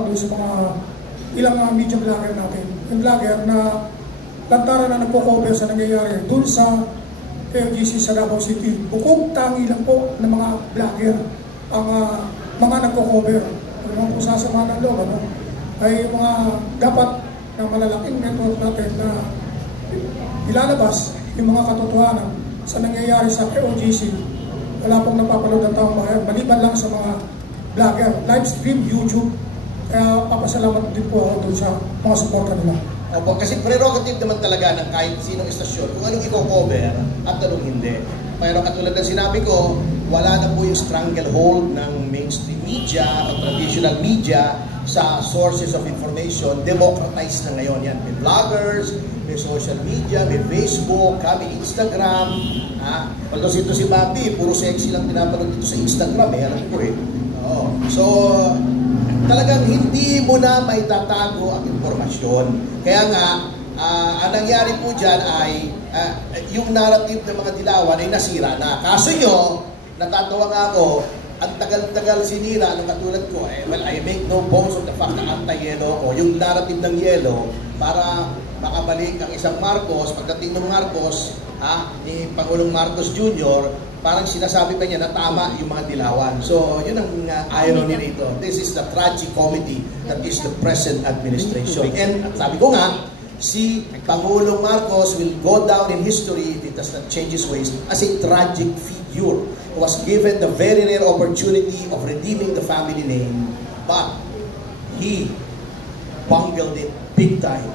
doon sa mga ilang mga media vlogger natin. Yung vlogger na lantaran na nagpo-cover sa nangyayari doon sa LGC sa Davao City. Bukod tangi lang po ng mga vlogger ang mga nagpo-cover. Yung mga pusasama ng loob, ay mga dapat na malalaking network natin na ilalabas yung mga katotohanan sa nangyayari sa LGC. Wala pong napapanood ang taong bayan, maliban lang sa mga vlogger, live stream, YouTube. Kaya papasalamat din po ako doon sa mga suporta nila. Opo, kasi prerogative naman talaga ng kahit sinong istasyon kung anong i-cover at anong hindi. Pero katulad ng sinabi ko, wala na po yung stranglehold ng mainstream media o traditional media sa sources of information. Democratized na ngayon yan. May vloggers, may social media, may Facebook, may Instagram. Although ito si Bobby, puro sexy lang pinapanood dito sa Instagram. Alam ko eh. So, talagang hindi mo na may tatago ang informasyon. Kaya nga, ang nangyari po dyan ay yung narrative ng mga dilawan ay nasira na. Kaso nyo, natatawa nga ako, ang tagal-tagal sinira ng katulad ko, well, I make no bones of the fact na anti-yellow ko. Yung narrative ng yellow, para makabalik ang isang Marcos, pagdating ng Marcos, ni Pangulong Marcos Jr., parang sinasabi pa niya na tama yung mga dilawan. So, yun ang irony nito. This is the tragicomedy that is the present administration. And sabi ko nga, si Pangulong Marcos will go down in history if it does not change his ways as a tragic figure who was given the very rare opportunity of redeeming the family name, but he bungled it big time.